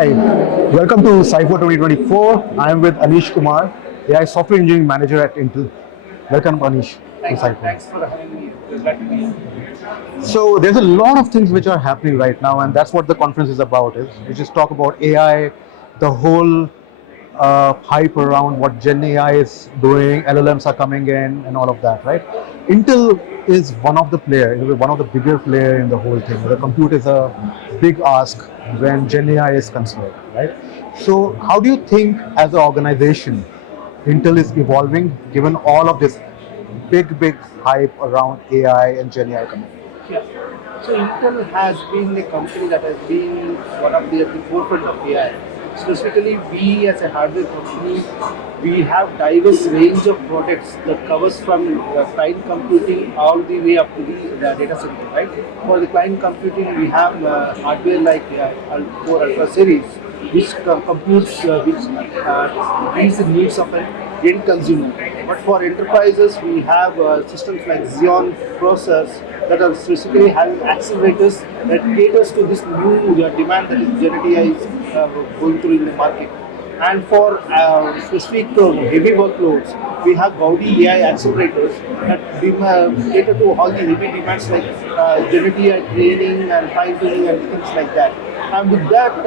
Hi, welcome to Cypher 2024. I am with Anish Kumar, AI Software Engineering Manager at Intel. Welcome, Anish, to Thank you. Cypher. Thanks for having me. Glad to be here. So there's a lot of things which are happening right now, and that's what the conference is about. Is we just talk about AI, the whole hype around what Gen AI is doing, LLMs are coming in, and all of that, right? Intel is one of the player, one of the bigger player in the whole thing. The compute is a big ask when Gen AI is concerned, right? So how do you think, as an organization, Intel is evolving given all of this big hype around AI and Gen AI coming? Yeah. So Intel has been a company that has been one of the at the forefront of AI. Specifically, we as a hardware company, we have diverse range of products that covers from client computing all the way up to the data center. Right. For the client computing, we have hardware like Core Ultra series, which computes which meets the needs of an end consumer. But for enterprises, we have systems like Xeon processors that are specifically having accelerators that caters to this new demand that is Gen AI is going through in the market. And for specific heavy workloads, we have Gaudi AI accelerators that cater to all the heavy demands like generative AI training and fine tuning and things like that. And with that,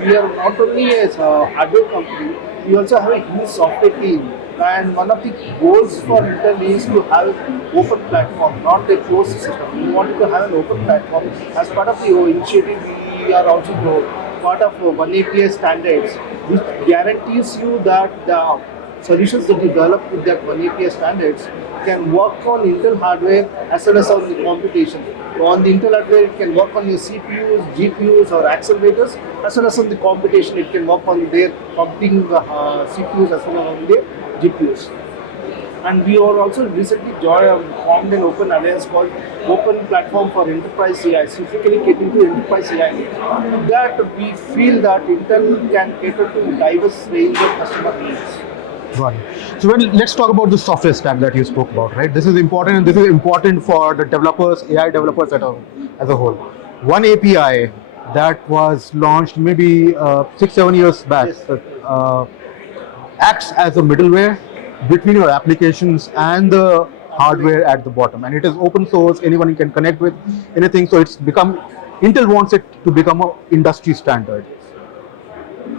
we are not only a hardware company, we also have a huge software team. And one of the goals for Intel is to have an open platform, not a closed system. We wanted to have an open platform. As part of the initiative, we are also part of one API standards, which guarantees you that the solutions that you develop with that one API standards can work on Intel hardware as well as on the computation. On the Intel hardware, it can work on your CPUs, GPUs, or accelerators, as well as on the computation, it can work on their computing CPUs as well as on their GPUs. And we are also recently formed an open alliance called Open Platform for Enterprise AI, specifically catering to enterprise AI. With that, we feel that Intel can cater to diverse range of customer needs. Got it. So let's talk about the software stack that you spoke about, right? This is important, and this is important for the developers, AI developers as a whole. One API that was launched maybe 6, 7 years back Yes, acts as a middleware between your applications and the hardware at the bottom, and it is open source. Anyone can connect with anything, so it's become Intel wants it to become a industry standard.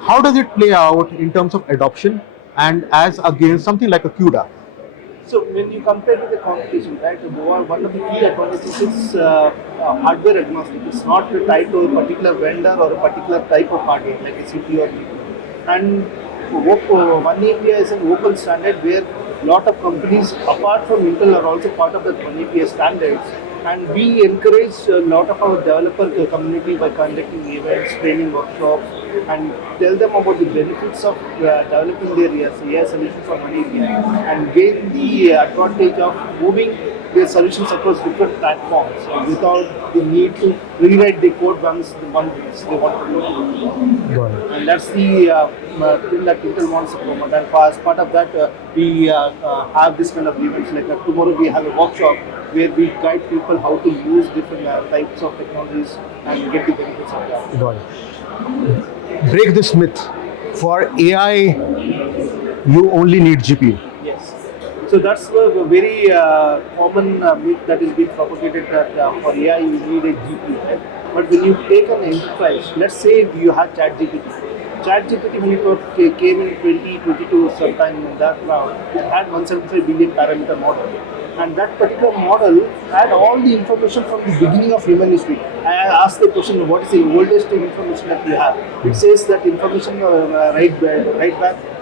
How does it play out in terms of adoption and as against something like a CUDA? so when you compare with the competition, right, one of the key advantages is hardware agnostic. It's not tied to a particular vendor or a particular type of hardware like a CPU or GPU. And one API is an open standard where a lot of companies apart from Intel are also part of that one API standards. And we encourage a lot of our developer community by conducting events, training workshops, and tell them about the benefits of developing their AI solutions on one API and gain the advantage of moving their solutions across different platforms without the need to rewrite the code once they want to do. Got it. And that's the thing that Intel wants to promote. And as part of that, we have this kind of events. Like tomorrow, we have a workshop where we guide people how to use different types of technologies and get the benefits of that. Got it. Break this myth. For AI, you only need GPU. Yes. So that's a very common myth that is being propagated that for AI you need a GPU. Right? But when you take an enterprise, let's say you have ChatGPT. ChatGPT when came in 2022 sometime in that round, it had 175 billion parameter model. And that particular model had all the information from the beginning of human history. I asked the question, what is the oldest information that you have? It says that information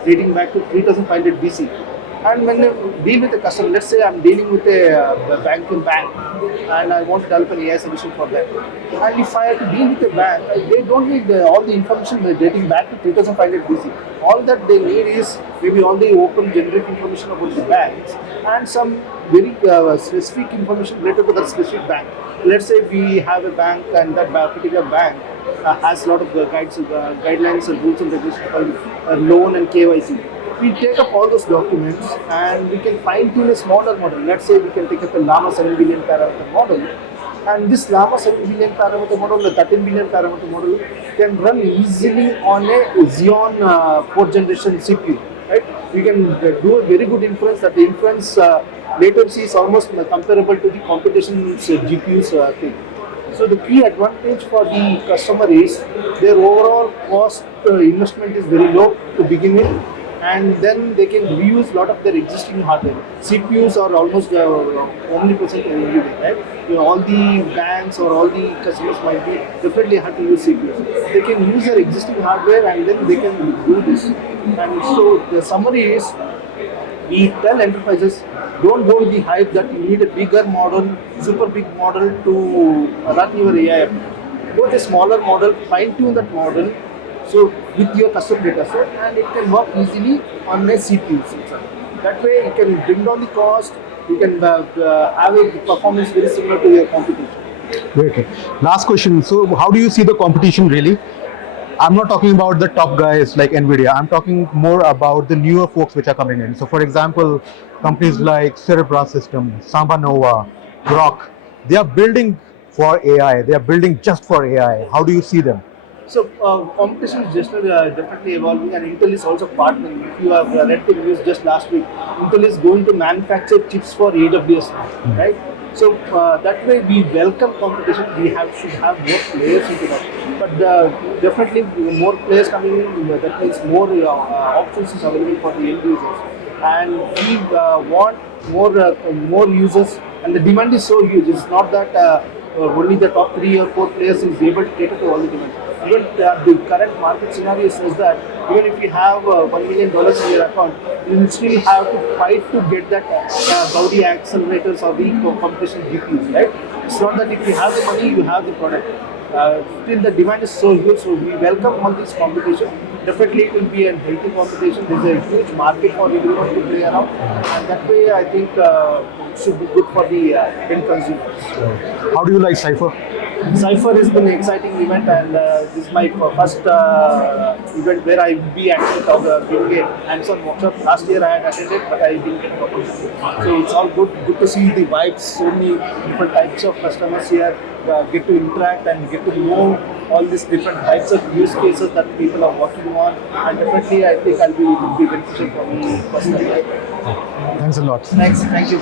dating back to 3500 BC. And when you deal with a customer, let's say I'm dealing with a bank and I want to develop an AI solution for them. And if I have to deal with a bank, they don't need all the information dating back to 3500 BC. All that they need is maybe all the open generic information about the banks and some very specific information related to that specific bank. Let's say we have a bank and that particular bank has a lot of guidelines and rules and regulations called loan and KYC. We take up all those documents and we can fine tune a smaller model. Let's say we can take up a Llama 7 billion parameter model And this Llama 7 billion parameter model, the 13 billion parameter model can run easily on a Xeon 4th generation CPU. Right? We can do a very good inference. That the inference latency is almost comparable to the computation's GPU's thing. So the key advantage for the customer is their overall cost investment is very low to begin with, and then they can reuse a lot of their existing hardware. CPUs are almost omnipresent everywhere, right? All the banks or all the customers might be definitely have to use CPUs. They can use their existing hardware and then they can do this. And so the summary is we tell enterprises don't go with the hype that you need a bigger model, super big model to run your AI. Go with a smaller model, fine tune that model so with your custom data set and it can work easily on a CPU itself. That way you can bring down the cost, you can have a performance very similar to your competition. Okay. Last question. So, how do you see the competition really? I'm not talking about the top guys like Nvidia. I'm talking more about the newer folks which are coming in. So, for example, companies like Cerebra System, Samba Nova, Grok, they are building for AI. They are building just for AI. How do you see them? So competition is just definitely evolving, and Intel is also partnering. If you have read the news just last week, Intel is going to manufacture chips for AWS now, right? So that way we welcome competition. We should have more players into that, but definitely more players coming in. That means more options is available for the end users, and we want more users. And the demand is so huge. It's not that. Only the top 3 or 4 players is able to cater to all the demands. Even the current market scenario says that even if you have $1 million in your account, you will still have to fight to get that Gaudi accelerators or the competition GPUs, right? It's not that if you have the money, you have the product. Still, the demand is so huge, so we welcome all this competition. Definitely, it will be a healthy competition. There's a huge market for everyone to play around, and that way, I think it should be good for the end consumers. How do you like Cypher? Cypher has been an exciting event, and this is my first event where I will be actually giving a hands-on workshop. Last year I had attended, but I didn't get an opportunity. So it's all good to see the vibes. So many different types of customers here get to interact and get to know all these different types of use cases that people are working on. And definitely, I think it will be beneficial for me personally. Thanks a lot. Thanks, thank you.